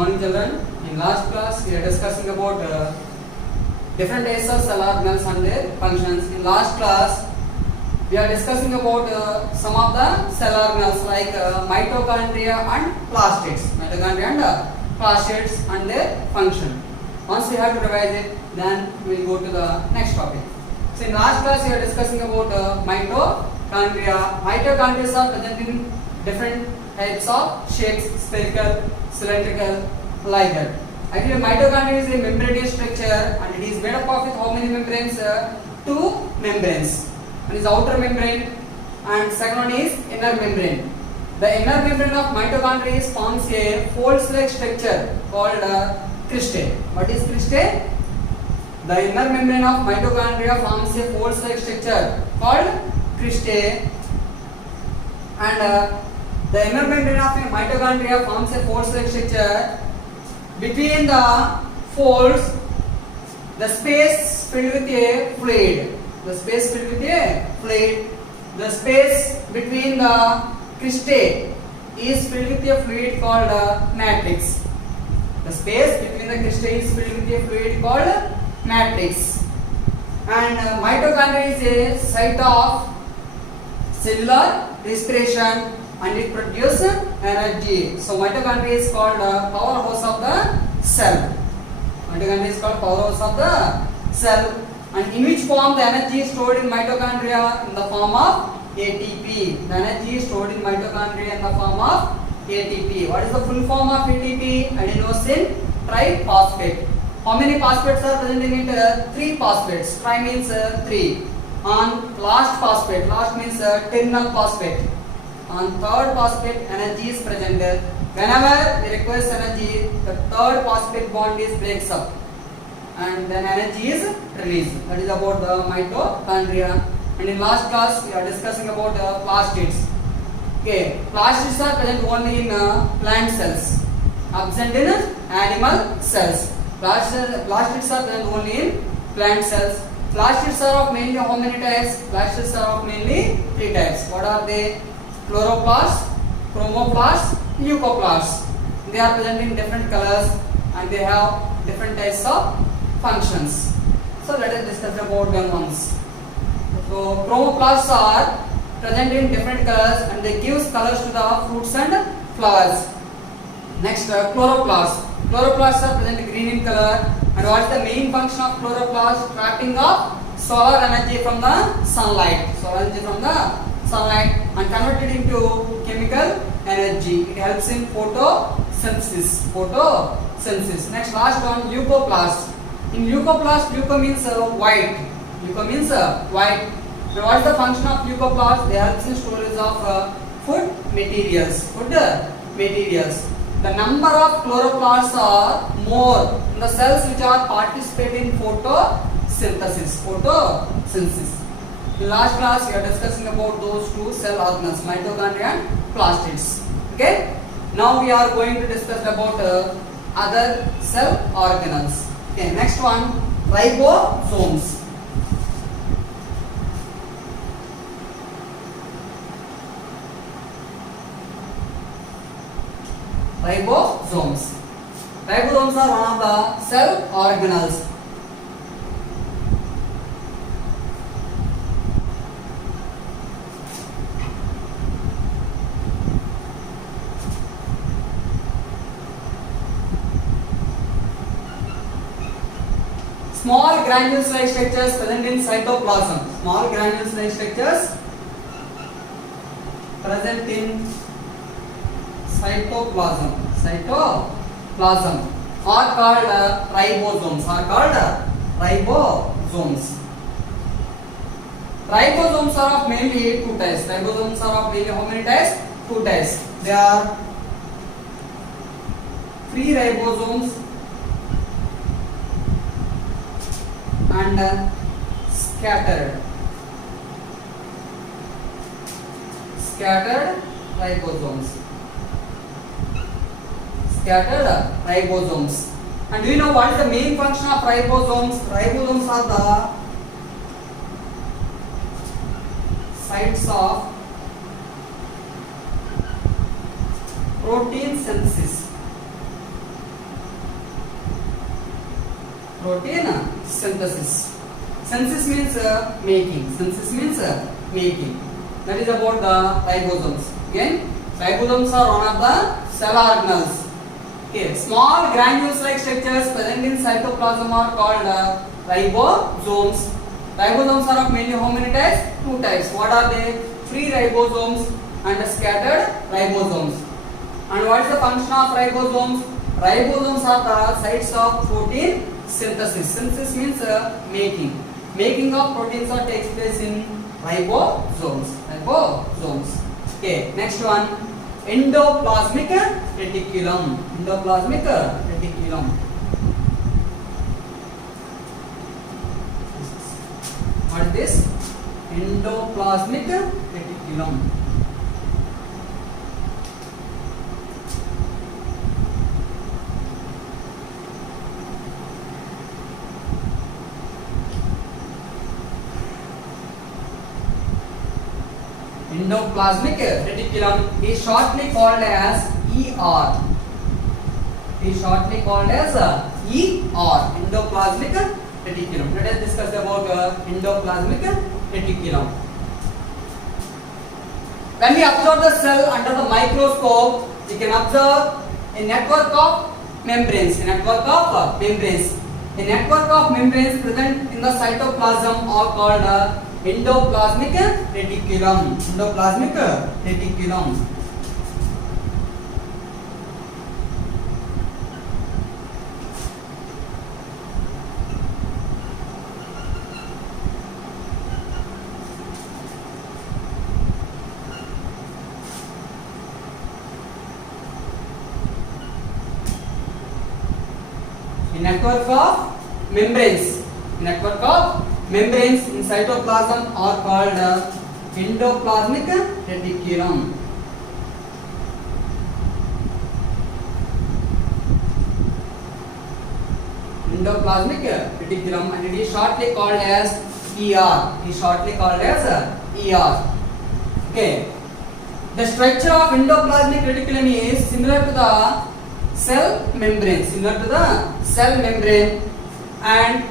morning children. In last class we are discussing about different types of cell organelles and their functions. In last class we are discussing about some of the cell organelles like mitochondria and plastids. Mitochondria and plastids and their function. Once we have to revise it, then we will go to the next topic. So in last class we are discussing about mitochondria. Mitochondria are present in different types of shapes: spherical, cylindrical, like that. Actually, mitochondria is a membranous structure and it is made up of with how many membranes? Two membranes. One is outer membrane and second one is inner membrane. The inner membrane of mitochondria forms a folds-like structure called cristae. What is cristae? The inner membrane of mitochondria forms a folds-like structure called cristae, and the inner membrane of a mitochondria forms a folds-like structure. Between the folds, the space filled with a fluid. The space filled with a fluid. The space between the cristae is filled with a fluid called matrix. The space between the cristae is filled with a fluid called matrix. And mitochondria is a site of cellular respiration and it produces energy. So mitochondria is called powerhouse of the cell. Mitochondria is called powerhouse of the cell. And in which form the energy is stored in mitochondria? In the form of ATP. The energy is stored in mitochondria in the form of ATP. What is the full form of ATP? Adenosine triphosphate. How many phosphates are present in it? 3 phosphates. Tri means 3. On last phosphate, last means terminal phosphate. On third phosphate, energy is present. Whenever we require energy, the third phosphate bond is breaks up, and then energy is released. That is about the mitochondria. And in last class, we are discussing about plastids. Okay, plastids are present only in plant cells, absent in animal cells. Plastids are present only in plant cells. Plastids are of mainly how many types? Plastids are of mainly 3 types. What are they? Chloroplasts, chromoplasts, leucoplasts. They are present in different colors and they have different types of functions. So let us discuss about them once. So chromoplasts are present in different colors and they give colors to the fruits and flowers. Next, chloroplasts. Chloroplasts are present green in color. And what is the main function of chloroplasts? Trapping of solar energy from the sunlight. Solar energy from the sunlight and converted into chemical energy. It helps in photosynthesis. Photosynthesis. Next, last one, leucoplasts. In leucoplast, leuco means white. Leuco means white. Now, what is the function of leucoplasts? They help in storage of food materials. Food materials. The number of chloroplasts are more in the cells which are participating in photosynthesis. Photosynthesis. In last class, we are discussing about those 2 cell organelles, mitochondria and plastids. Okay. Now we are going to discuss about other cell organelles. Okay. Next one, ribosomes. Ribosomes. Ribosomes are one of the cell organelles. Small granules-like structures present in cytoplasm. Small granules-like structures present in cytoplasm. Cytoplasm are called ribosomes. Ribosomes are of mainly 2 types. Ribosomes are of mainly how many types? 2 types. They are free ribosomes and scattered ribosomes. Scattered ribosomes. And do you know what is the main function of ribosomes? Ribosomes are the sites of protein synthesis. protein synthesis. Synthesis means making. Synthesis means making. That is about the ribosomes. Again, ribosomes are one of the cell organelles. Okay, small granules-like structures present in cytoplasm are called ribosomes. Ribosomes are of mainly how many types? Two types. What are they? Free ribosomes and scattered ribosomes. And what is the function of ribosomes? Ribosomes are the sites of protein synthesis. Synthesis means making. Making of proteins takes place in ribosomes. Ribosomes. Okay, next one. Endoplasmic reticulum. Endoplasmic reticulum. What is this? Endoplasmic reticulum. Endoplasmic reticulum is shortly called as ER. Is shortly called as ER. Endoplasmic reticulum. Let us discuss about endoplasmic reticulum. When we observe the cell under the microscope, we can observe a network of membranes. A network of membranes. A network of membranes present in the cytoplasm are called endoplasmic reticulum. Endoplasmic reticulum. A network of membranes. A network of membranes in cytoplasm are called endoplasmic reticulum. Endoplasmic reticulum, and it is shortly called as ER. It is shortly called as ER. Okay. The structure of endoplasmic reticulum is similar to the cell membrane. Similar to the cell membrane, and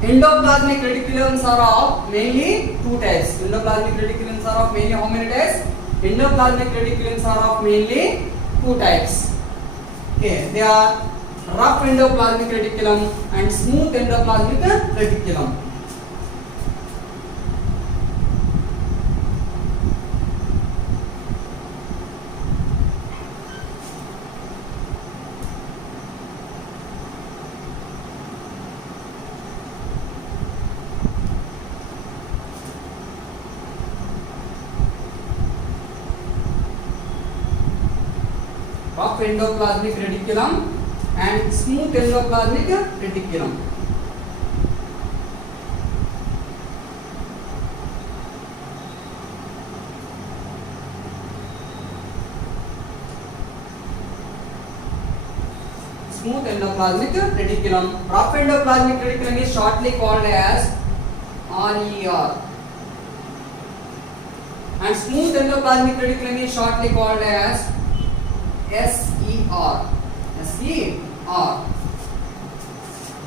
endoplasmic reticulums are of mainly two types. Endoplasmic reticulums are of mainly how many types? Endoplasmic reticulums are of mainly two types. Okay, they are rough endoplasmic reticulum and smooth endoplasmic reticulum. Rough endoplasmic reticulum and smooth endoplasmic reticulum. Smooth endoplasmic reticulum. Rough endoplasmic reticulum is shortly called as RER. And smooth endoplasmic reticulum is shortly called as SER. SER.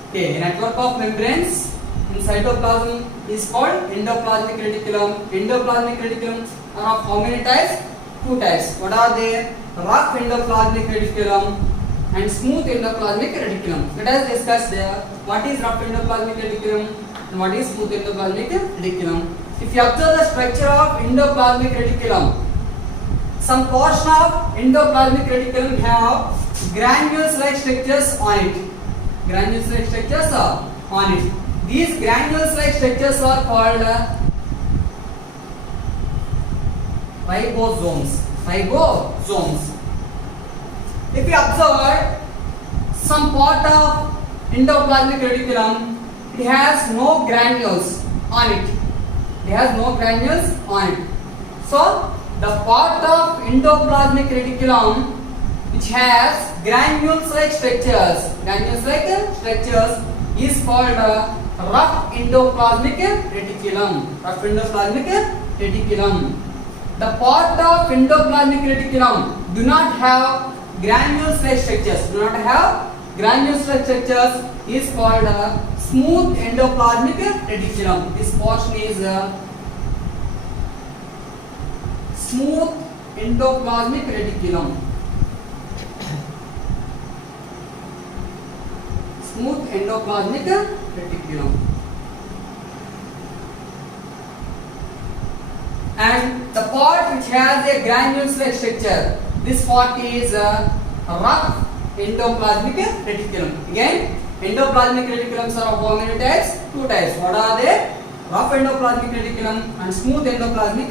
Okay, a network of membranes in cytoplasm is called endoplasmic reticulum. Endoplasmic reticulum are of how many types? Two types. What are they? Rough endoplasmic reticulum and smooth endoplasmic reticulum. Let us discuss there what is rough endoplasmic reticulum and what is smooth endoplasmic reticulum. If you observe the structure of endoplasmic reticulum, some portion of endoplasmic reticulum have granules-like structures on it. Granules-like structures are on it. These granules-like structures are called ribosomes. Ribosomes. If you observe some part of endoplasmic reticulum, it has no granules on it. It has no granules on it. So, the part of endoplasmic reticulum which has granules-like structures is called rough endoplasmic reticulum. Rough endoplasmic reticulum. The part of endoplasmic reticulum do not have granules-like structures. Do not have granular structures is called smooth endoplasmic reticulum. This portion is smooth endoplasmic reticulum. Smooth endoplasmic reticulum. And the part which has a granular structure, this part is rough endoplasmic reticulum. Again, endoplasmic reticulums are of how many types? Two types. What are they? Rough endoplasmic reticulum and smooth endoplasmic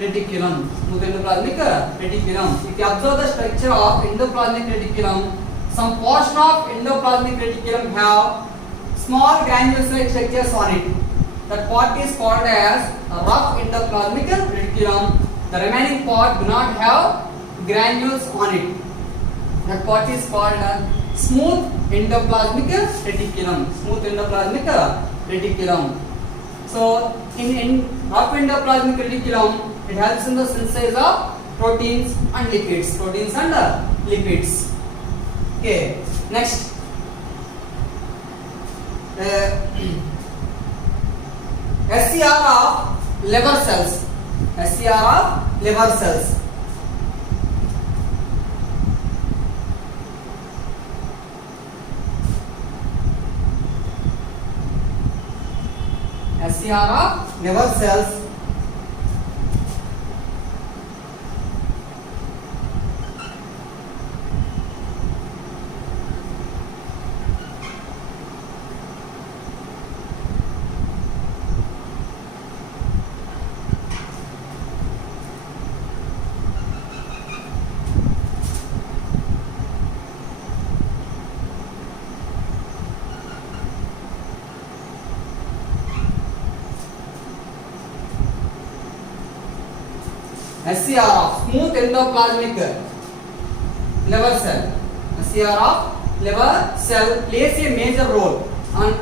reticulum. Smooth endoplasmic reticulum. If you observe the structure of endoplasmic reticulum, some portion of endoplasmic reticulum have small granular structures on it. That part is called as a rough endoplasmic reticulum. The remaining part do not have granules on it. That part is called smooth endoplasmic reticulum. Smooth endoplasmic reticulum. So, in rough endoplasmic reticulum, it helps in the synthesis of proteins and lipids. Proteins and lipids. Okay. Next. SCR of liver cells. SCR of liver cells. SCR of liver cells. SCR of smooth endoplasmic liver cell. SCR of liver cell plays a major role and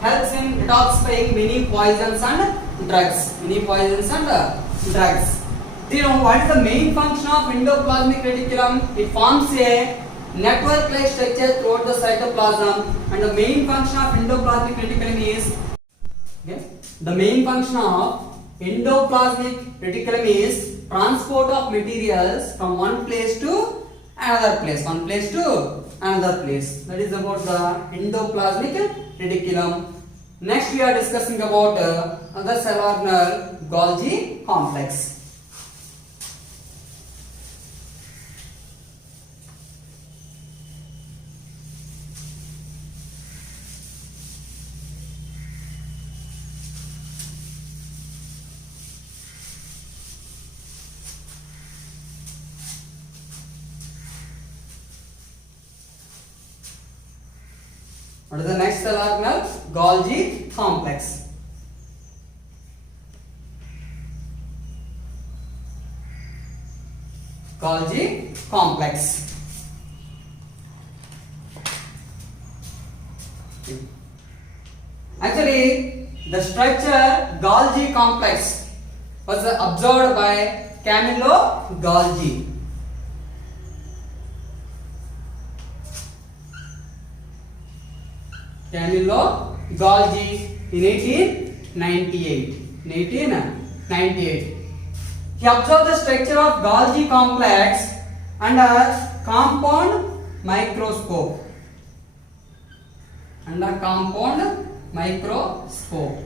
helps in detoxifying many poisons and drugs. Many poisons and drugs. Do you know what is the main function of endoplasmic reticulum? It forms a network-like structure throughout the cytoplasm, and the main function of endoplasmic reticulum is the main function of endoplasmic reticulum is transport of materials from one place to another place. One place to another place. That is about the endoplasmic reticulum. Next, we are discussing about other cell organelle Golgi complex. What is the next cell organelle? Golgi complex. Golgi complex. Actually, the structure Golgi complex was observed by Camillo Golgi. Camillo Golgi in 1898. In 1898. He observed the structure of Golgi complex under compound microscope. Under compound microscope.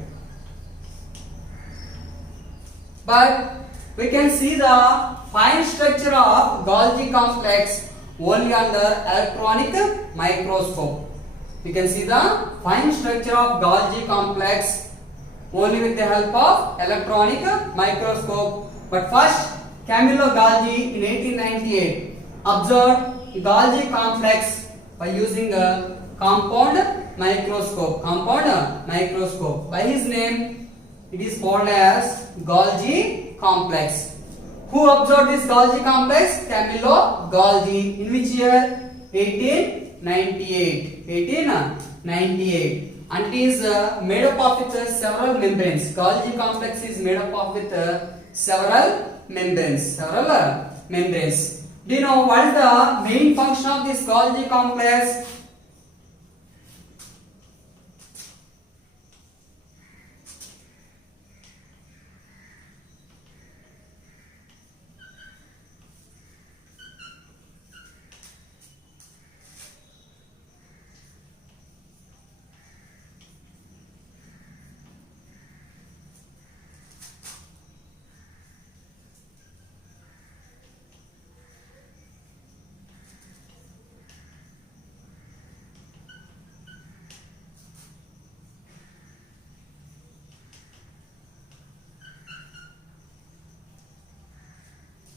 But we can see the fine structure of Golgi complex only under electronic microscope. We can see the fine structure of Golgi complex only with the help of electronic microscope. But first, Camillo Golgi in 1898 observed Golgi complex by using a compound microscope. Compound microscope. By his name, it is called as Golgi complex. Who observed this Golgi complex? Camillo Golgi. In which year? 1898. 1898. And it is made up of with several membranes. Golgi complex is made up of with several membranes. Do you know what is the main function of this Golgi complex?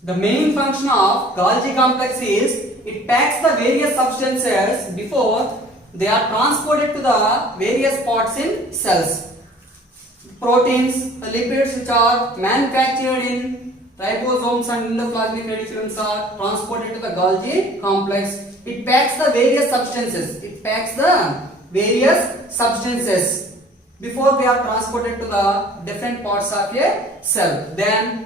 The main function of Golgi complex is it packs the various substances before they are transported to the various parts in cells. Proteins, the lipids which are manufactured in ribosomes and endoplasmic reticulums are transported to the Golgi complex. It packs the various substances. It packs the various substances before they are transported to the different parts of a cell. Then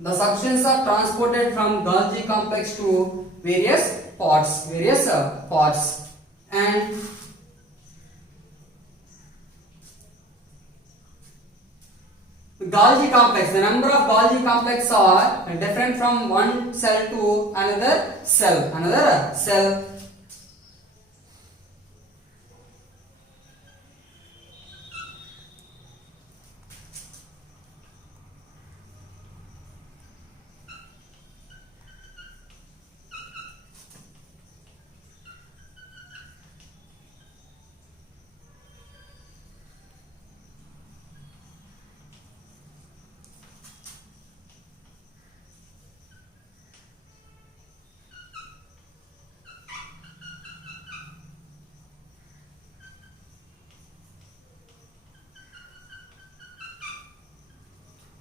the substances are transported from Golgi complex to various parts, and Golgi complex, the number of Golgi complex are different from one cell to another cell.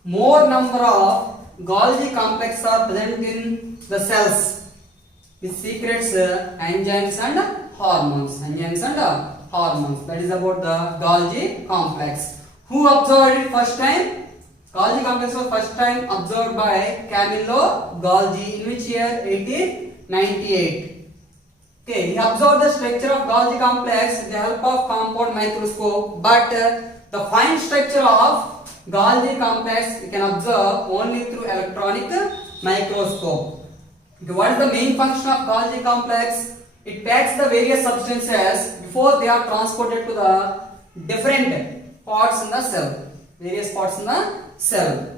More number of Golgi complex are present in the cells, which secretes enzymes and hormones. That is about the Golgi complex. Who observed it first time? Golgi complex was first time observed by Camillo Golgi in which year? 1898. Okay, he observed the structure of Golgi complex with the help of compound microscope, but the fine structure of Golgi complex we can observe only through electronic microscope. Okay, what is the main function of Golgi complex? It packs the various substances before they are transported to the different parts in the cell.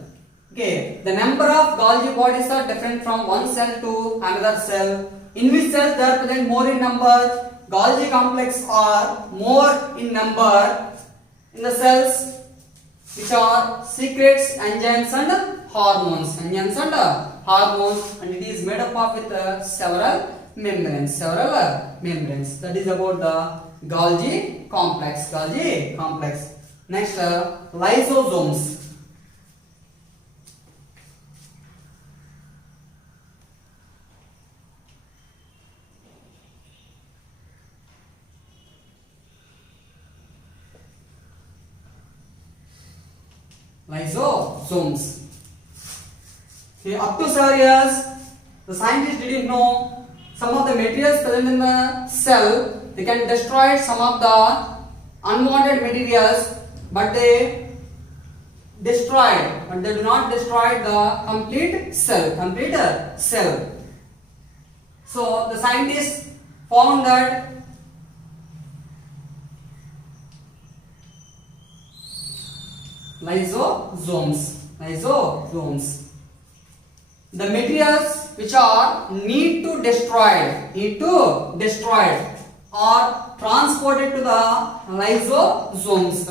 Okay, the number of Golgi bodies are different from one cell to another cell. In which cells they are present more in number? Golgi complex are more in number in the cells which are secretes enzymes and hormones, and it is made up of with several membranes. That is about the Golgi complex. Next, lysosomes. Lysosomes. Okay, up to 7 years, the scientists didn't know some of the materials present in the cell. They can destroy some of the unwanted materials, but they do not destroy the complete cell. So the scientists found that lysosomes. The materials which are need to destroyed are transported to the lysosomes.